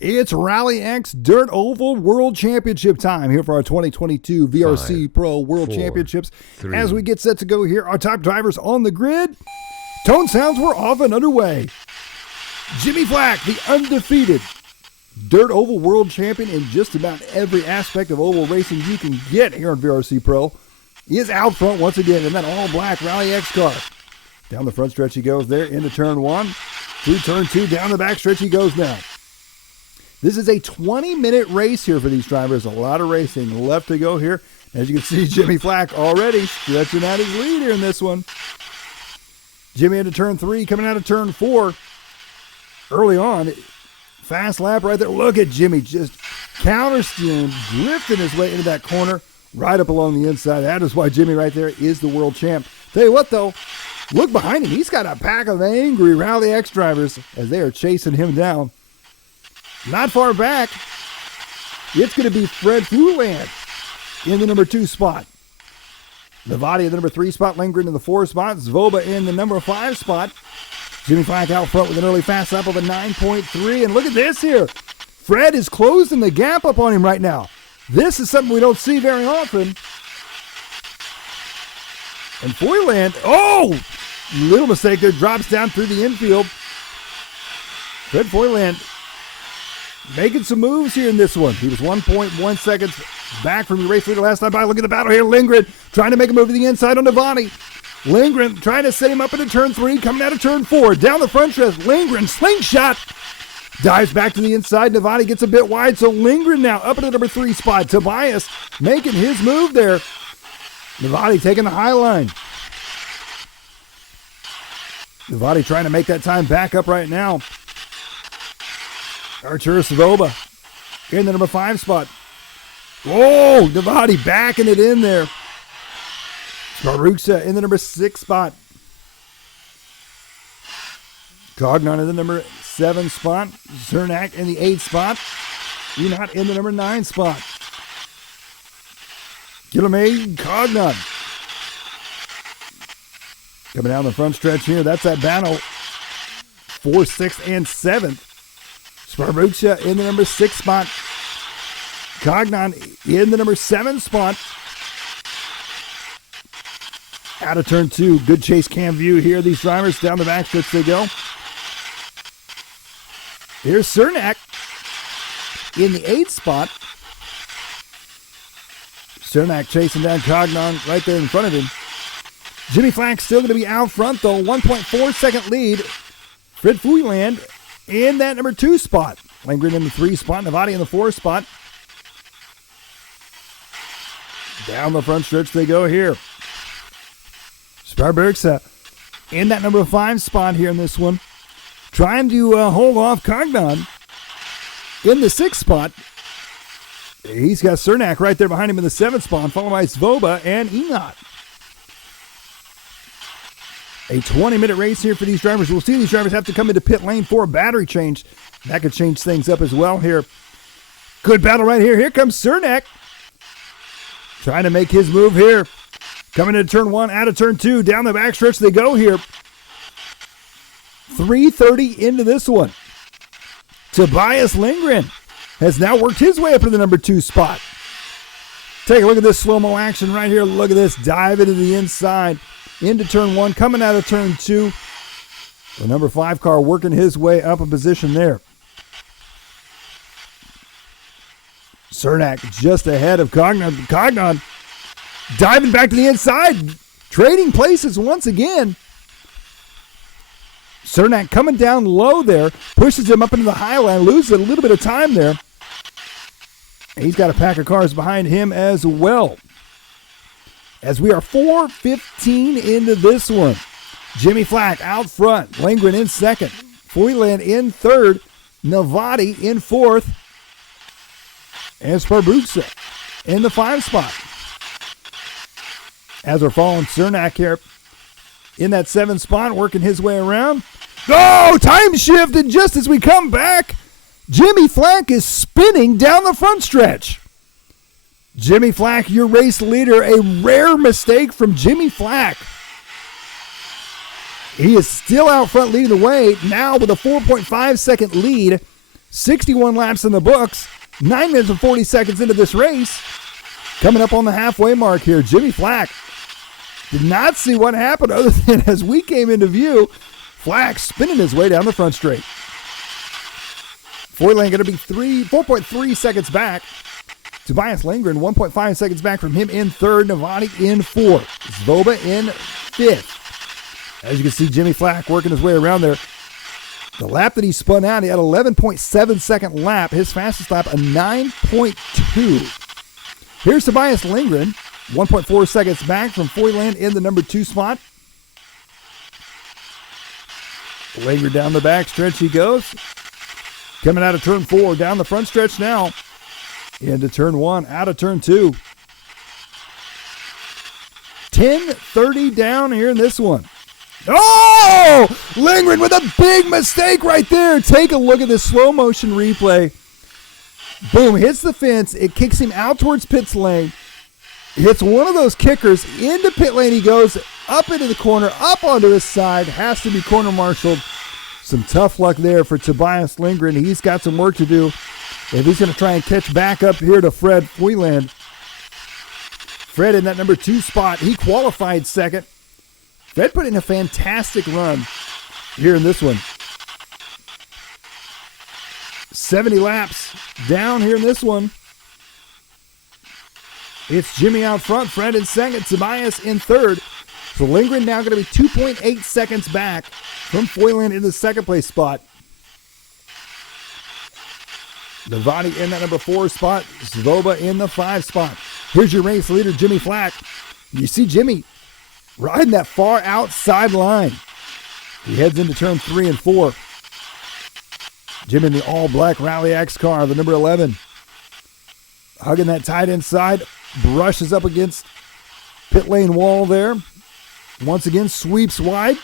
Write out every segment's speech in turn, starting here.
It's RallyX Dirt Oval World Championship time here for our 2022 VRC-Pro World Championships. 3. As we get set to go here, our top drivers on the grid. Tone sounds were off and underway. Jimmy Flack, the undefeated Dirt Oval World Champion in just about every aspect of oval racing you can get here on VRC-Pro, is out front once again in that all-black RallyX car. Down the front stretch he goes there into turn 1. Through turn 2, down the back stretch he goes now. This is a 20-minute race here for these drivers. A lot of racing left to go here. As you can see, Jimmy Flack already stretching out his lead here in this one. Jimmy into turn 3, coming out of turn 4. Early on, fast lap right there. Look at Jimmy just counter-steering, drifting his way into that corner right up along the inside. That is why Jimmy right there is the world champ. Tell you what, though, look behind him. He's got a pack of angry RallyX drivers as they are chasing him down. Not far back, it's going to be Fred Fuland in the number 2 spot. Navati in the number 3 spot, Lindgren in the 4 spot, Zvoba in the number 5 spot. Jimmy Flack out front with an early fast lap of a 9.3. And look at this here. Fred is closing the gap up on him right now. This is something we don't see very often. And Fuland, oh, little mistake there, drops down through the infield. Fred Fuland making some moves here in this one. He was 1.1 seconds back from the race leader last time by. Look at the battle here. Lindgren trying to make a move to the inside on Navani. Lindgren trying to set him up into turn 3, coming out of turn 4. Down the front stretch, Lindgren slingshot. Dives back to the inside. Navani gets a bit wide, so Lindgren now up at the number 3 spot. Tobias making his move there. Navani taking the high line. Navani trying to make that time back up right now. Artur Svoba in the number 5 spot. Whoa, Navani backing it in there. Sparuksa in the number 6 spot. Cognon in the number 7 spot. Cernak in the 8 spot. Enot in the number 9 spot. Guilherme Cognon coming down the front stretch here. That's that battle. 4th, 6th, and 7th. Sparuksa in the number 6 spot. Cognon in the number 7 spot. Out of turn 2. Good chase cam view here. These drivers down the back stretch they go. Here's Cernak in the 8th spot. Cernak chasing down Cognon right there in front of him. Jimmy Flack still going to be out front though. 1.4 second lead. Fred Fuland in that number 2 spot. Lindgren in the 3 spot. Navati in the 4 spot. Down the front stretch they go here. Sparbergsa in that number 5 spot here in this one. Trying to hold off Cognon in the 6th spot. He's got Cernak right there behind him in the 7th spot, followed by Svoba and Enot. A 20-minute race here for these drivers. We'll see these drivers have to come into pit lane for a battery change. That could change things up as well here. Good battle right here. Here comes Cernak. Trying to make his move here. Coming into turn 1, out of turn 2. Down the backstretch they go here. 3:30 into this one. Tobias Lindgren has now worked his way up to the number 2 spot. Take a look at this slow-mo action right here. Look at this. Dive into the inside. Into turn 1. Coming out of turn 2. The number 5 car working his way up a position there. Cernak just ahead of Cognon. Cognon diving back to the inside. Trading places once again. Cernak coming down low there. Pushes him up into the high line. Loses a little bit of time there. He's got a pack of cars behind him as well. As we are 4:15 into this one. Jimmy Flack out front. Lindgren in 2nd. Fuland in 3rd. Navati in 4th. And Sparbergsa in the 5 spot. As we're following Cernak here in that 7th spot, working his way around. Oh, time shift, and just as we come back, Jimmy Flack is spinning down the front stretch. Jimmy Flack, your race leader, a rare mistake from Jimmy Flack. He is still out front leading the way, now with a 4.5 second lead. 61 laps in the books. 9 minutes and 40 seconds into this race. Coming up on the halfway mark here. Jimmy Flack did not see what happened other than as we came into view, Flack spinning his way down the front straight. Foyland going to be 4.3 seconds back. Tobias Lindgren 1.5 seconds back from him in third. Novotny in fourth. Svoba in fifth. As you can see, Jimmy Flack working his way around there. The lap that he spun out, he had 11.7 second lap. His fastest lap, a 9.2. Here's Tobias Lindgren, 1.4 seconds back from Foyland in the number 2 spot. Lindgren down the back stretch he goes. Coming out of turn 4, down the front stretch now. Into turn 1, out of turn 2. 10:30 down here in this one. Oh! Lindgren with a big mistake right there. Take a look at this slow motion replay. Boom, hits the fence. It kicks him out towards pits lane. Hits one of those kickers into pit lane. He goes up into the corner, up onto his side. Has to be corner marshaled. Some tough luck there for Tobias Lindgren. He's got some work to do if he's going to try and catch back up here to Fred Foyland. Fred in that number 2 spot. He qualified second. Fred put in a fantastic run here in this one. 70 laps down here in this one. It's Jimmy out front, Fred in second, Tobias in third. So Lindgren now going to be 2.8 seconds back from Foyland in the second place spot. Novotny in that number 4 spot. Svoba in the 5 spot. Here's your race leader, Jimmy Flack. You see Jimmy riding that far outside line. He heads into turn 3 and 4. Jimmy in the all-black RallyX car, the number 11. Hugging that tight inside. Brushes up against pit lane wall there. Once again, sweeps wide.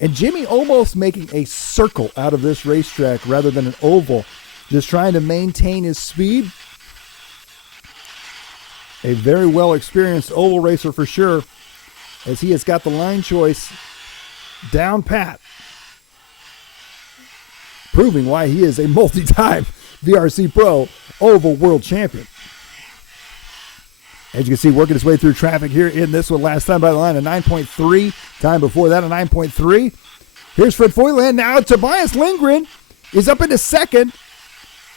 And Jimmy almost making a circle out of this racetrack rather than an oval. Just trying to maintain his speed. A very well-experienced oval racer for sure, as he has got the line choice down pat. Proving why he is a multi-time VRC-Pro oval world champion. As you can see, working his way through traffic here in this one. Last time by the line, a 9.3. Time before that, a 9.3. Here's Fred Foyland. Now Tobias Lindgren is up into second.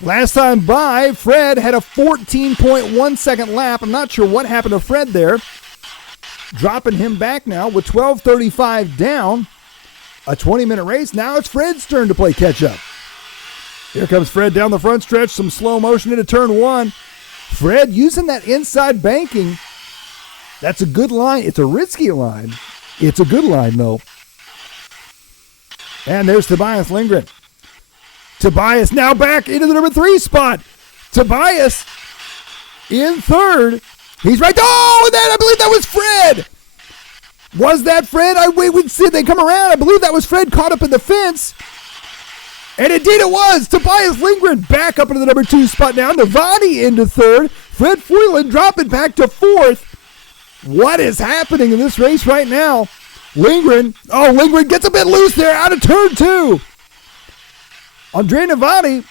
Last time by, Fred had a 14.1 second lap. I'm not sure what happened to Fred there. Dropping him back now with 12:35 down. A 20-minute race. Now it's Fred's turn to play catch-up. Here comes Fred down the front stretch. Some slow motion into turn 1. Fred using that inside banking. That's a good line. It's a risky line. It's a good line, though. And there's Tobias Lindgren. Tobias now back into the number 3 spot. Tobias in third. He's right. Oh, and then I believe that was Fred. Was that Fred? We'd see they come around. I believe that was Fred caught up in the fence. And indeed it was. Tobias Lindgren back up into the number 2 spot now. Novotny into third. Fred Foyland dropping back to fourth. What is happening in this race right now? Lindgren gets a bit loose there out of turn 2. Andre Novotny,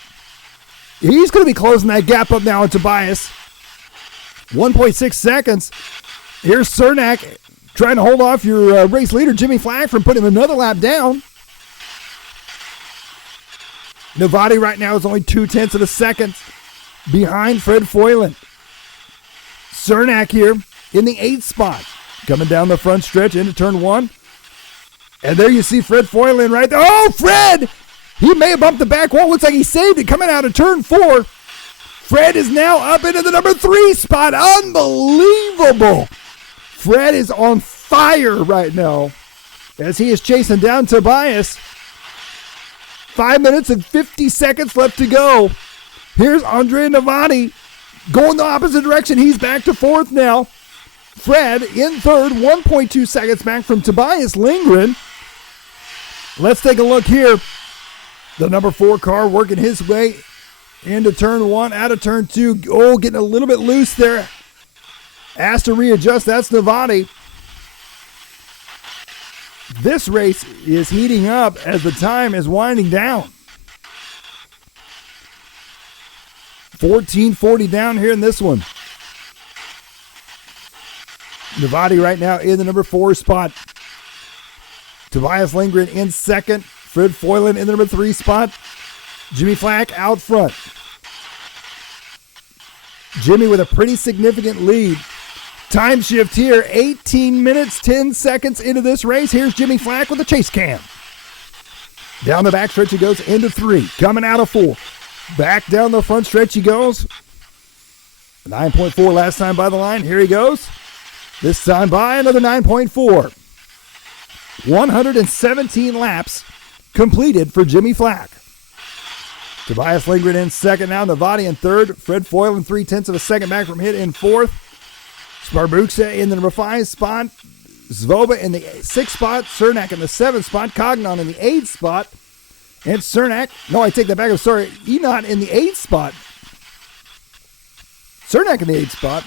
he's going to be closing that gap up now on Tobias. 1.6 seconds. Here's Cernak trying to hold off your race leader, Jimmy Flack, from putting him another lap down. Novotny right now is only 0.2 of a second behind Fred Foyland. Cernak here in the 8th spot. Coming down the front stretch into turn 1. And there you see Fred Foyland right there. Oh, Fred! He may have bumped the back wall. Looks like he saved it coming out of turn 4. Fred is now up into the number 3 spot. Unbelievable. Fred is on fire right now as he is chasing down Tobias. 5 minutes and 50 seconds left to go. Here's Andre Novotny going the opposite direction. He's back to 4th now. Fred in 3rd, 1.2 seconds back from Tobias Lindgren. Let's take a look here. The number 4 car working his way into turn 1, out of turn 2. Oh, getting a little bit loose there. Asked to readjust. That's Novotny. This race is heating up as the time is winding down. 14:40 down here in this one. Navati right now in the number 4 spot. Tobias Lindgren in second. Fred Foylan in the number 3 spot. Jimmy Flack out front. Jimmy with a pretty significant lead. Time shift here, 18 minutes, 10 seconds into this race. Here's Jimmy Flack with a chase cam. Down the back stretch he goes into 3, coming out of 4. Back down the front stretch he goes. 9.4 last time by the line. Here he goes. This time by another 9.4. 117 laps completed for Jimmy Flack. Tobias Lindgren in second now. Navati in third. Fred Foylan 3/10 of a second back from hit in fourth. Sparbuxa in the number 5 spot. Zvoba in the 6th spot. Cernak in the 7th spot. Cognon in the 8th spot. And Cernak, no, I take that back. I'm sorry. Enot in the 8th spot. Cernak in the 8th spot.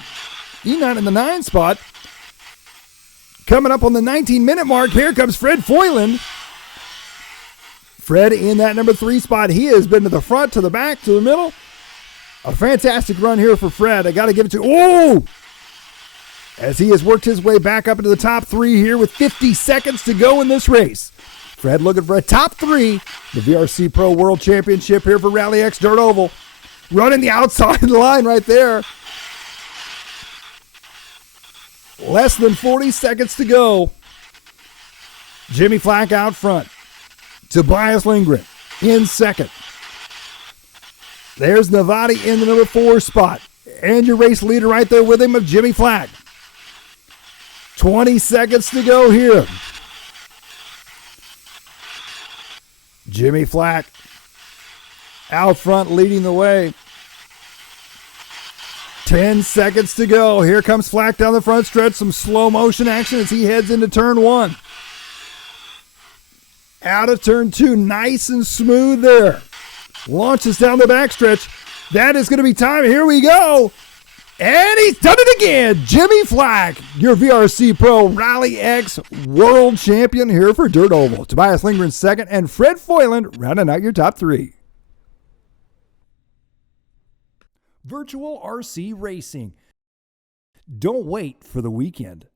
Enot in the 9th spot. Coming up on the 19-minute mark, here comes Fred Foylan. Fred in that number 3 spot. He has been to the front, to the back, to the middle. A fantastic run here for Fred. I got to give it to, oh! As he has worked his way back up into the top 3 here with 50 seconds to go in this race. Fred looking for a top 3. The VRC-Pro World Championship here for RallyX Dirt Oval. Running the outside line right there. Less than 40 seconds to go. Jimmy Flack out front. Tobias Lindgren in second. There's Navati in the number 4 spot. And your race leader right there with him of Jimmy Flack. 20 seconds to go here. Jimmy Flack out front leading the way. 10 seconds to go. Here comes Flack down the front stretch. Some slow motion action as he heads into turn 1. Out of turn 2. Nice and smooth there. Launches down the backstretch. That is going to be time. Here we go. And he's done it again. Jimmy Flack, your VRC-Pro RallyX World Champion here for Dirt Oval. Tobias Lindgren second, and Fred Foylan rounding out your top 3. Virtual RC Racing. Don't wait for the weekend.